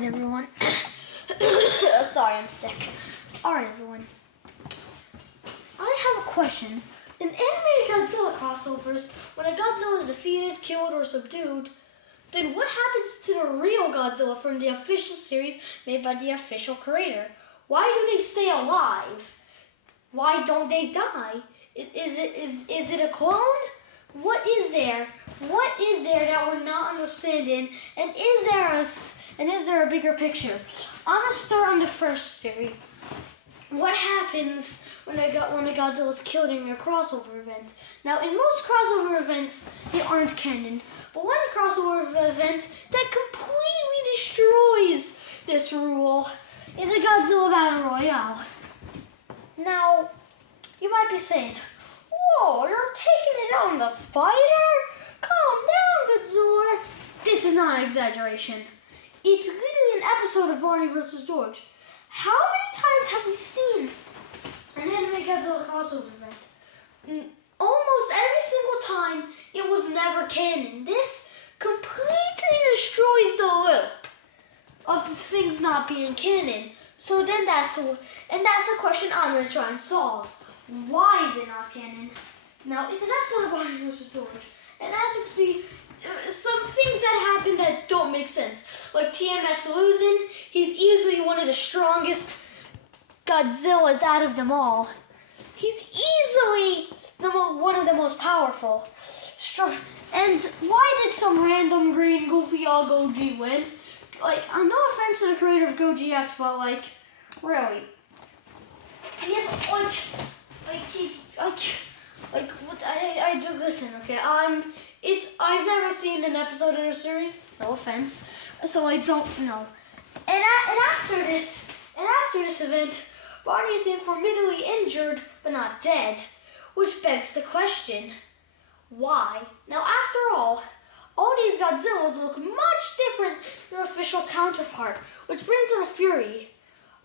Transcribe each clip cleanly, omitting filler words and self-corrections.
Alright, everyone. Sorry, I'm sick. Alright, everyone. I have a question. In animated Godzilla crossovers, when a Godzilla is defeated, killed, or subdued, then what happens to the real Godzilla from the official series made by the official creator? Why do they stay alive? Why don't they die? Is it a clone? What is there? What is there that we're not understanding? And is there a bigger picture? I'm gonna start on the first theory. What happens when a Godzilla is killed in a crossover event? Now, in most crossover events, they aren't canon. But one crossover event that completely destroys this rule is a Godzilla Battle Royale. Now, you might be saying, "Whoa, you're taking it on the spider? Calm down, Godzilla." This is not an exaggeration. It's literally an episode of Barney vs. George. How many times have we seen an anime Godzilla crossover event? Almost every single time, it was never canon. This completely destroys the loop of things not being canon. So then that's the question I'm going to try and solve. Why is it not canon? Now, it's an episode of Barney vs. George. And as you can see, some things that happen that don't make sense. Like TMS losing, he's easily one of the strongest Godzillas out of them all. He's easily one of the most powerful. And why did some random green goofy Goji win? Like, no offense to the creator of GoGX, but like, really. Yeah, I do listen, okay? I've never seen an episode of the series, no offense, so I don't know. And after this event, Barney is formidably injured, but not dead, which begs the question, why? Now, after all these Godzillas look much different than their official counterpart, which brings on a Fury.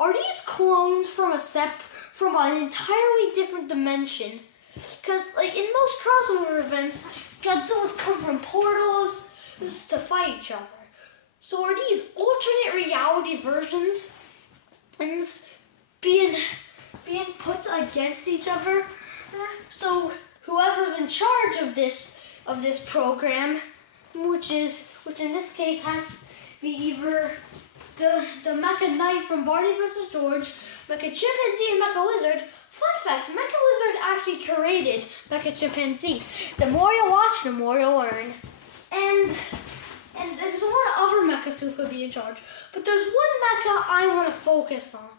Are these clones from an entirely different dimension? Because, like, in most crossover events, Godzillas come from portals to fight each other. So are these alternate reality versions being put against each other? So whoever's in charge of this program, which in this case has to be either the Mecha Knight from Barney vs. George, Mecha Chimpanzee, and Mecha Lizard. Fun fact, Mecha Lizard actually created Mecha Chimpanzee. The more you watch, the more you learn. And there's a lot of other mechas who could be in charge. But there's one mecha I want to focus on.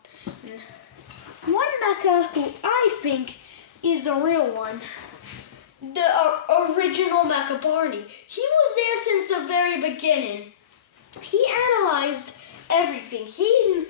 One mecha who I think is the real one. The original Mecha Barney. He was there since the very beginning. He analyzed everything. He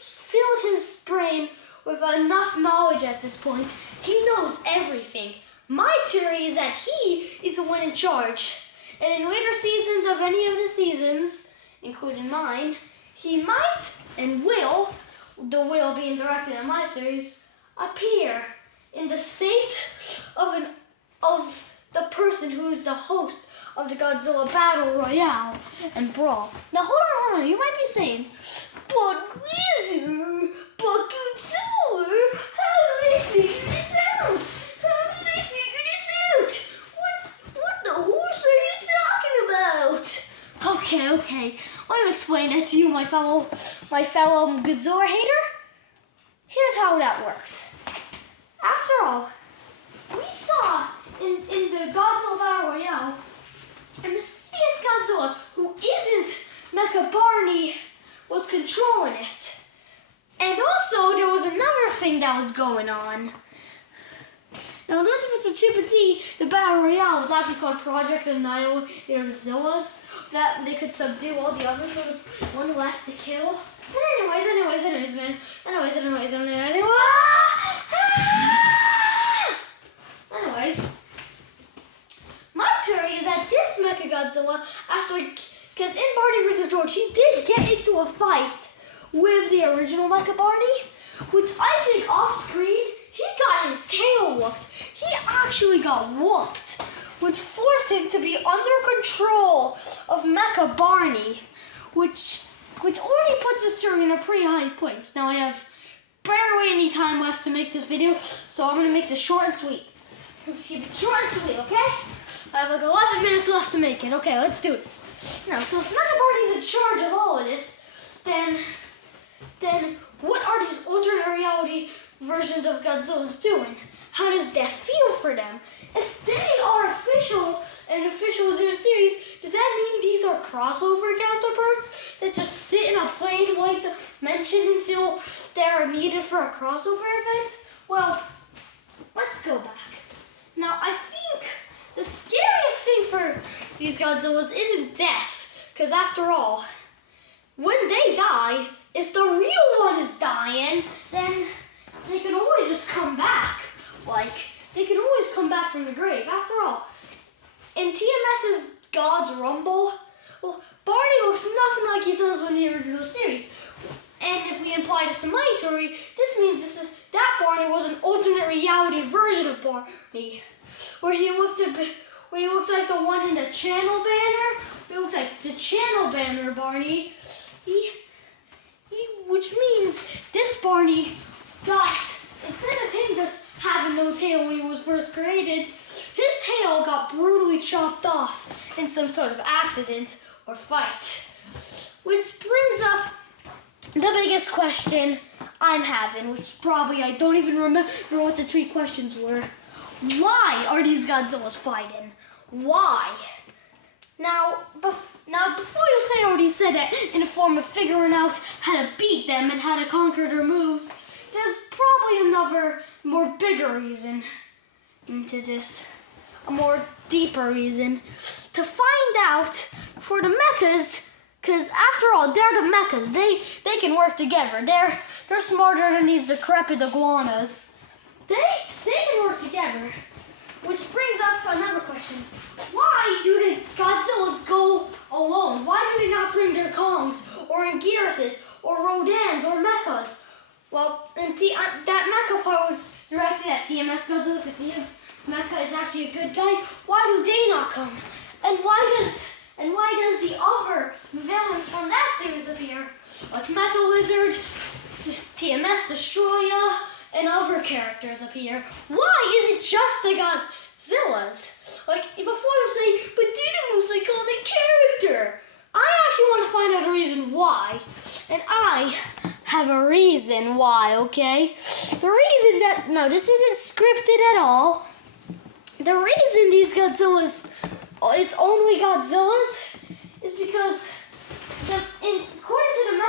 filled his brain with enough knowledge at this point. He knows everything. My theory is that he is the one in charge. And in later seasons of any of the seasons, including mine, he might and will, the will being directed in my series, appear in the state of the person who is the host of the Godzilla Battle Royale and Brawl. Now hold on, you might be saying, "But Lizard, but Godzilla, how do they figure this out? How do they figure this out? What the horse are you talking about?" Okay, let me explain that to you, my fellow Godzilla hater. Here's how that works. After all, we saw in the Godzilla Battle Royale a mysterious Godzilla who isn't Mecha Barney was controlling it. And also, there was another thing that was going on. Now, notice if it's a Chimpanzee, the Battle Royale was actually called Project Annihilator Zillas, that they could subdue all the others, so there's one left to kill. But anyways, my theory is that this Mechagodzilla, because in Barney vs. George, he did get into a fight with the original Mecha Barney, which I think off screen, he got his tail whooped. He actually got whooped, which forced him to be under control of Mecha Barney, which which already puts this story in a pretty high place. Now I have barely any time left to make this video, so I'm gonna make this short and sweet. Keep it short and sweet, okay? I have like 11 minutes left to make it. Okay, let's do this. Now, so if Mecha Barney's in charge of all of this, then what are these alternate reality versions of Godzilla's doing? How does that feel for them? If they are an official new series, does that mean these are crossover counterparts that just sit in a plain white dimension until they are needed for a crossover event? Well, let's go back. Now, I think the scariest thing for these Godzillas isn't death, because after all, when they die, if the real one is dying, then they can always just come back. Like, they can always come back from the grave. After all, in TMS's God's Rumble, well, Barney looks nothing like he does in the original series. And if we apply this to my theory, this means that Barney was an alternate reality version of Barney, where he looked like the one in the channel banner. He looked like the channel banner Barney. Which means this Barney got, instead of him just having no tail when he was first created, his tail got brutally chopped off in some sort of accident or fight. Which brings up the biggest question I'm having, which probably I don't even remember what the 3 questions were. Why are these Godzillas fighting? Why? Now, before you say I already said it in the form of figuring out how to beat them and how to conquer their moves, there's probably another, more bigger reason into this. A more deeper reason. To find out for the mechas, because after all, they're the mechas. They can work together. They're smarter than these decrepit iguanas. They can work together. Which brings up another question. Why do the Godzillas go alone? Why do they not bring their Kongs, or Angirases, or Rodans, or Mechas? Well, and that Mecha part was directed at TMS Godzilla because his Mecha is actually a good guy. Why do they not come? And why does the other villains from that series appear? Like Mecha Lizard, TMS Destroyer, and other characters appear. Why is it just the Godzillas? Like, before you say, but they're the most iconic character, I actually want to find out a reason why. And I have a reason why, okay? The reason that, no, this isn't scripted at all. The reason these Godzillas, it's only Godzillas, is because, according to the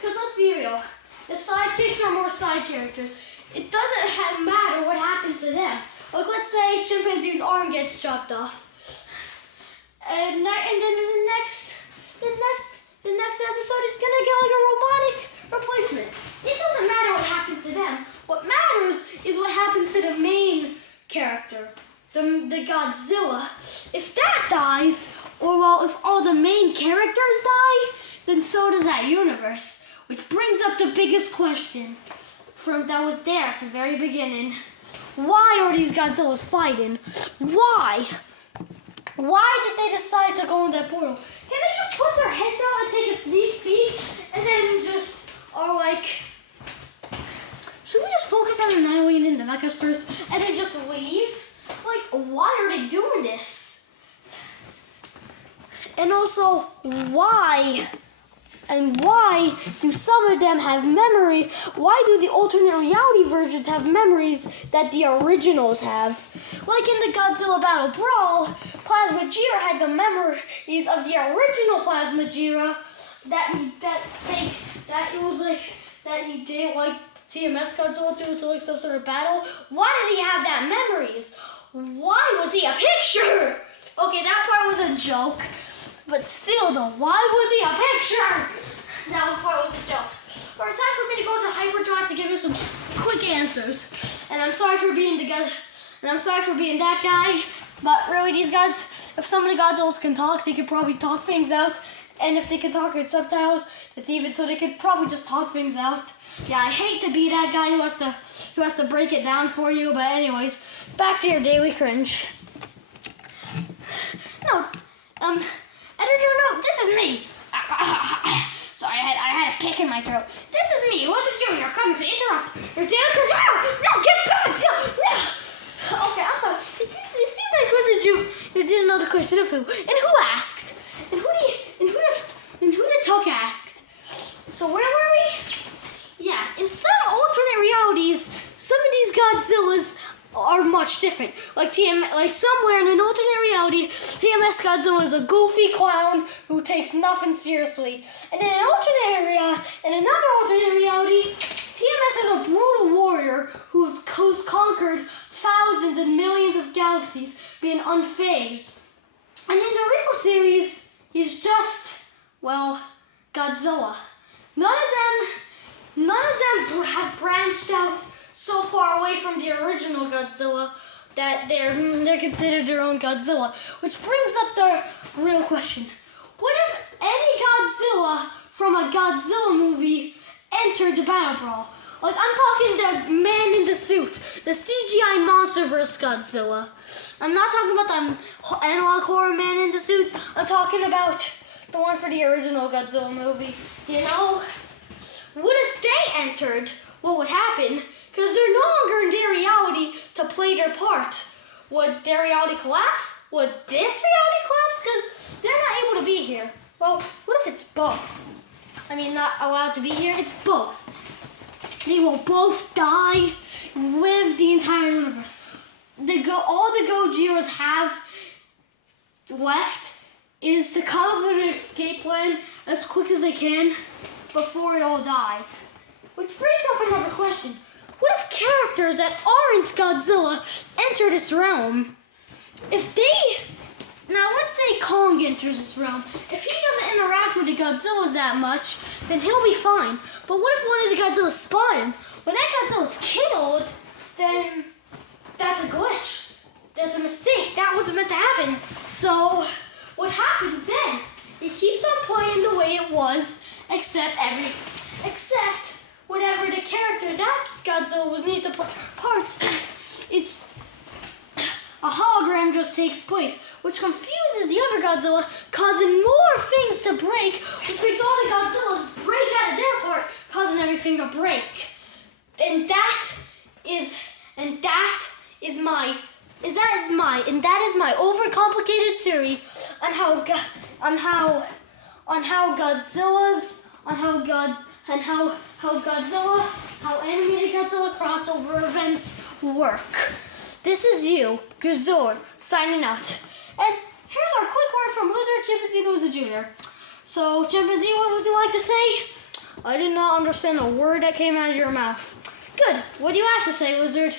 because let's be real, the sidekicks are more side characters. It doesn't matter what happens to them. Like, let's say Chimpanzee's arm gets chopped off, and then the next episode is gonna get like a robotic replacement. It doesn't matter what happens to them. What matters is what happens to the main character, the Godzilla. If that dies, or well, if all the main characters die, then so does that universe. Which brings up the biggest question that was there at the very beginning. Why are these Godzillas fighting? Why? Why did they decide to go in that portal? Can they just put their heads out and take a sneak peek and then just, or like, should we just focus on annihilating the mechas first and then just leave? Like, why are they doing this? And also, why? And why do some of them have memory? Why do the alternate reality versions have memories that the originals have? Like in the Godzilla Battle Brawl, Plasma Gira had the memories of the original Plasma Gira that he didn't like TMS Godzilla to like some sort of battle. Why did he have that memories? Why was he a picture? Okay, that part was a joke. But still though, why was he a picture? That part was a joke. Alright, time for me to go to Hyperdrive to give you some quick answers. And I'm sorry for being that guy. But really, these guys, if some of the Godzillas can talk, they could probably talk things out. And if they can talk with subtitles, it's even so they could probably just talk things out. Yeah, I hate to be that guy who has to break it down for you. But anyways, back to your daily cringe. No, editor, no, this is me. Sorry, I tick in my throat. This is me, Wilson Jr., coming to interrupt your daily quiz. No, get back! No. Okay, I'm sorry. It seemed like Wilson Jr. did another question of who. And who asked? And who did Tuck asked? So where were we? Yeah, in some alternate realities, some of these Godzillas are much different. Like somewhere in an alternate reality, TMS Godzilla is a goofy clown who takes nothing seriously. And in another alternate reality, TMS is a brutal warrior who's conquered thousands and millions of galaxies, being unfazed. And in the real series, he's just, well, Godzilla. None of them have branched out so far away from the original Godzilla that they're considered their own Godzilla. Which brings up the real question. What if any Godzilla from a Godzilla movie entered the battle brawl? Like, I'm talking the man in the suit, the CGI Monsterverse Godzilla. I'm not talking about the analog horror man in the suit. I'm talking about the one for the original Godzilla movie. You know? What if they entered? What would happen? Because they're no longer in their reality to play their part. Would their reality collapse? Would this reality collapse? Because they're not able to be here. Well, what if it's both? I mean, not allowed to be here, it's both. They will both die, live the entire universe. All the Gojiras have left is to come up with an escape plan as quick as they can before it all dies. Which brings up another question. What if characters that aren't Godzilla enter this realm? Now let's say Kong enters this realm. If he doesn't interact with the Godzillas that much, then he'll be fine. But what if one of the Godzillas spawn him? When that Godzilla's killed, then that's a glitch. That's a mistake. That wasn't meant to happen. So what happens then? It keeps on playing the way it was, except whatever the character that Godzilla was needed to part, it's a hologram just takes place, which confuses the other Godzilla, causing more things to break, which makes all the Godzillas break out of their part, causing everything to break. And that is my overcomplicated theory on how animated Godzilla crossover events work. This is you, Gazor, signing out. And here's our quick word from Wizard Chimpanzee Loser Jr. So, Chimpanzee, what would you like to say? I did not understand a word that came out of your mouth. Good. What do you have to say, Wizard?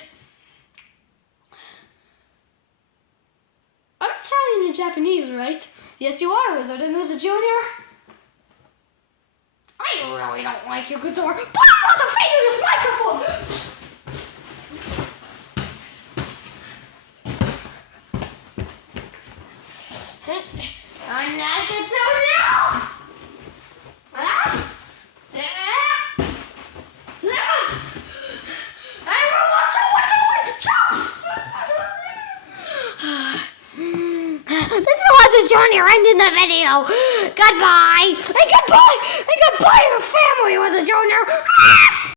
I'm Italian in Japanese, right? Yes, you are, Wizard. And Wizard Jr.? I really don't like you, Gazor. But I'm not the fate of this microphone! I'm not Gazor now! This is Wizard Jr. ending the video. Goodbye. And goodbye to your family, Wizard Jr.